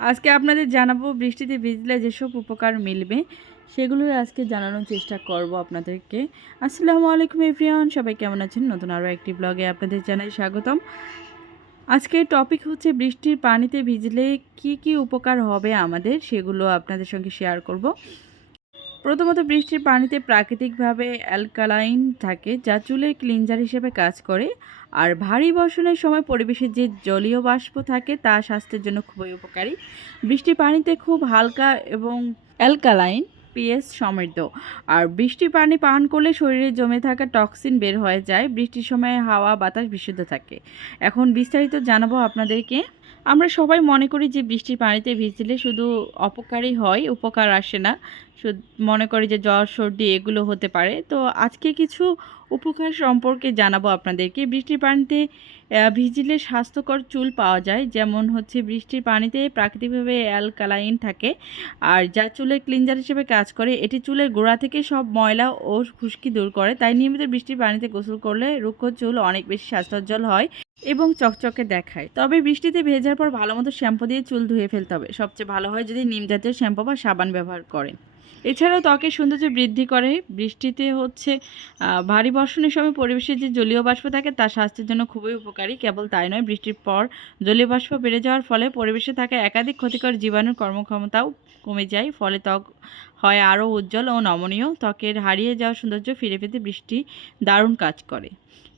আজকে আপনাদের জানাবো বৃষ্টিতে ভিজলে যেসব উপকার মিলবে সেগুলোই আজকে জানানোর চেষ্টা করব আপনাদেরকে। আসসালামু আলাইকুম এভরিওয়ান, সবাই কেমন আছেন? নতুন আরও একটি ব্লগে আপনাদের জানাই স্বাগতম। আজকের টপিক হচ্ছে বৃষ্টির পানিতে ভিজলে কি কি উপকার হবে আমাদের, সেগুলো আপনাদের সঙ্গে শেয়ার করব। প্রথমত, বৃষ্টির পানিতে প্রাকৃতিকভাবে অ্যালকালাইন থাকে যা চুলের ক্লিনজার হিসেবে কাজ করে। আর ভারী বর্ষণের সময় পরিবেশের যে জলীয় বাষ্প থাকে তা স্বাস্থ্যের জন্য খুবই উপকারী। বৃষ্টির পানিতে খুব হালকা এবং অ্যালকালাইন পিএস সমৃদ্ধ। আর বৃষ্টির পানি পান করলে শরীরে জমে থাকা টক্সিন বের হয়ে যায়। বৃষ্টির সময় হাওয়া বাতাস বিশুদ্ধ থাকে। এখন বিস্তারিত জানাবো আপনাদেরকে। আমরা সবাই মনে করি যে বৃষ্টির পানিতে ভিজলে শুধু অপকারই হয়, উপকার আসে না। মনে করি যে জ্বর সর্দি এগুলো হতে পারে। তো আজকে কিছু উপকার সম্পর্কে জানাবো আপনাদেরকে। বৃষ্টির পানিতে ভিজলে স্বাস্থ্যকর চুল পাওয়া যায়, যেমন হচ্ছে বৃষ্টির পানিতে প্রাকৃতিকভাবে অ্যালকালাইন থাকে আর যা চুলের ক্লিনজার হিসেবে কাজ করে। এটি চুলের গোড়া থেকে সব ময়লা ও খুশকি দূর করে। তাই নিয়মিত বৃষ্টির পানিতে গোসল করলে রুক্ষ চুল অনেক বেশি স্বাস্থ্যোজ্জ্বল হয় এবং চকচকে দেখায়। তবে বৃষ্টিতে ভেজার পর ভালোমতো শ্যাম্পু দিয়ে চুল ধুয়ে ফেলতে হবে। সবচেয়ে ভালো হয় যদি নিম জাতীয় শ্যাম্পু বা সাবান ব্যবহার করেন। এছাড়াও ত্বকের সৌন্দর্য বৃদ্ধি করে। বৃষ্টিতে হচ্ছে ভারী বর্ষণের সময় পরিবেশে যে জলীয় বাষ্প থাকে তা স্বাস্থ্যের জন্য খুবই উপকারী। কেবল তাই নয়, বৃষ্টির পর জলীয় বাষ্প বেড়ে যাওয়ার ফলে পরিবেশে থাকা একাধিক ক্ষতিকর জীবাণুর কর্মক্ষমতাও কমে যায়। ফলে ত্বক হয় আরও উজ্জ্বল ও নমনীয়। ত্বকের হারিয়ে যাওয়া সৌন্দর্য ফিরে পেতে বৃষ্টি দারুণ কাজ করে।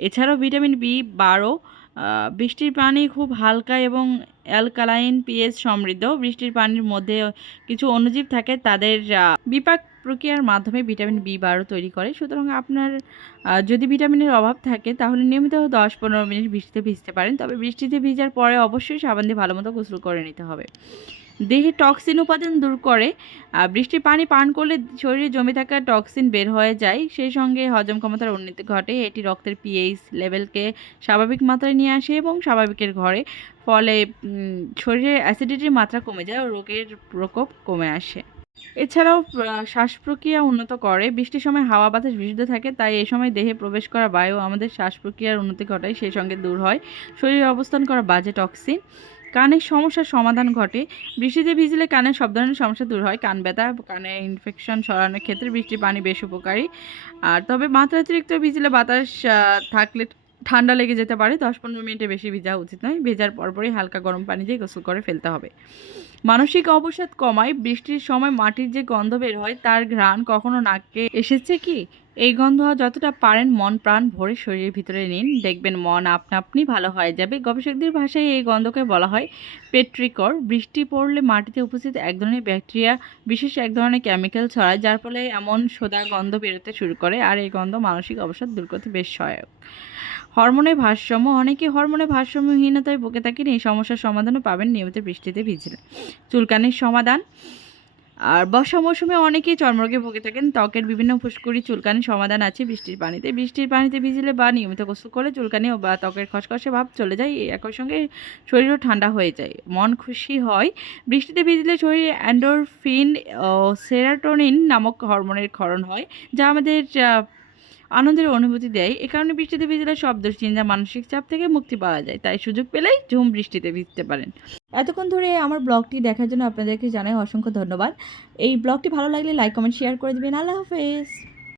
এছাড়াও ভিটামিন বি12, বৃষ্টির পানি খুব হালকা এবং অ্যালকালাইন পিএইচ সমৃদ্ধ। বৃষ্টির পানির মধ্যে কিছু অণুজীব থাকে, তাদের বিপাক প্রক্রিয়ার মাধ্যমে ভিটামিন বি12 তৈরি করে। সুতরাং আপনার যদি ভিটামিনের অভাব থাকে তাহলে নিয়মিত 10-15 মিনিট বৃষ্টিতে ভিজতে পারেন। তবে বৃষ্টিতে ভিজার পরে অবশ্যই সাবান দিয়ে ভালোমতো গোসল করে নিতে হবে। দেহে টক্সিন উপাদান দূর করে। বৃষ্টির পানি পান করলে শরীরে জমে থাকা টক্সিন বের হয়ে যায়, সেই সঙ্গে হজম ক্ষমতার উন্নতি ঘটে। এটি রক্তের পিএইচ লেভেলকে স্বাভাবিক মাত্রায় নিয়ে আসে এবং স্বাভাবিকের ঘরে। ফলে শরীরে অ্যাসিডিটির মাত্রা কমে যায় ও রোগের প্রকোপ কমে আসে। এছাড়াও শ্বাস প্রক্রিয়া উন্নত করে। বৃষ্টির সময় হাওয়া বাতাস বিশুদ্ধ থাকে, তাই এ সময় দেহে প্রবেশ করা বায়ু আমাদের শ্বাস প্রক্রিয়ার উন্নতি ঘটায়, সেই সঙ্গে দূর হয় শরীরে অবস্থান করা বাজে টক্সিন। কানের সমস্যার সমাধান ঘটে। বৃষ্টিতে ভিজলে কানের সব ধরনের সমস্যা দূর হয়। কান ব্যথা, কানে ইনফেকশন সরানোর ক্ষেত্রে বৃষ্টির পানি বেশ উপকারী। আর তবে মাত্রাতিরিক্ত ভিজলে বাতাস থাকলে ঠান্ডা লেগে যেতে পারে। 10-15 মিনিটের বেশি ভিজা উচিত নয়। ভেজার পরপরই হালকা গরম পানি দিয়ে গোসল করে ফেলতে হবে। মানসিক অবসাদ কমায়। বৃষ্টির সময় মাটির যে গন্ধ বের হয় তার ঘ্রাণ কখনো নাকে এসেছে কি? এই গন্ধ যতটা পারেন মন প্রাণ ভরে শরীরের ভিতরে নিন, দেখবেন মন আপনা আপনি ভালো হয়ে যাবে। গবেষকদের ভাষায় এই গন্ধকে বলা হয় পেট্রিকর। বৃষ্টি পড়লে মাটিতে উপস্থিত এক ধরনের ব্যাকটেরিয়া বিশেষ এক ধরনের কেমিক্যাল ছড়ায়, যার ফলে এমন সোদা গন্ধ বেরোতে শুরু করে। আর এই গন্ধ মানসিক অবসাদ দূর করতে বেশ সহায়ক। হরমোনের ভারসাম্য। অনেকে হরমোনের ভারসাম্যহীনতায় ভুগে থাকেন। এই সমস্যার সমাধানও পাবেন নিয়মিত বৃষ্টিতে ভিজলে। চুলকানির সমাধান। আর বর্ষা মৌসুমে অনেকেই চর্মরোগে ভুগে থাকেন। ত্বকের বিভিন্ন ফুসকুড়ি চুলকানির সমাধান আছে বৃষ্টির পানিতে। বৃষ্টির পানিতে ভিজলে বা নিয়মিত গোসল করলে চুলকানি ও বা ত্বকের খসখসে ভাব চলে যায়। একই সঙ্গে শরীরও ঠান্ডা হয়ে যায়, মন খুশি হয়। বৃষ্টিতে ভিজলে শরীরে এন্ডোরফিন ও সেরাটোনিন নামক হরমোনের ক্ষরণ হয়, যা আমাদের আনন্দের অনুভূতি দেয়। এ কারণে বৃষ্টিতে ভিজলে সব দুশ্চিন্তা মানসিক চাপ থেকে মুক্তি পাওয়া যায়। তাই সুযোগ পেলেই ঝুম বৃষ্টিতে ভিজতে পারেন। এতক্ষণ ধরে আমার ব্লগটি দেখার জন্য আপনাদেরকে জানাই অসংখ্য ধন্যবাদ। এই ব্লগটি ভালো লাগলে লাইক কমেন্ট শেয়ার করে দেবেন। আল্লাহ হাফেজ।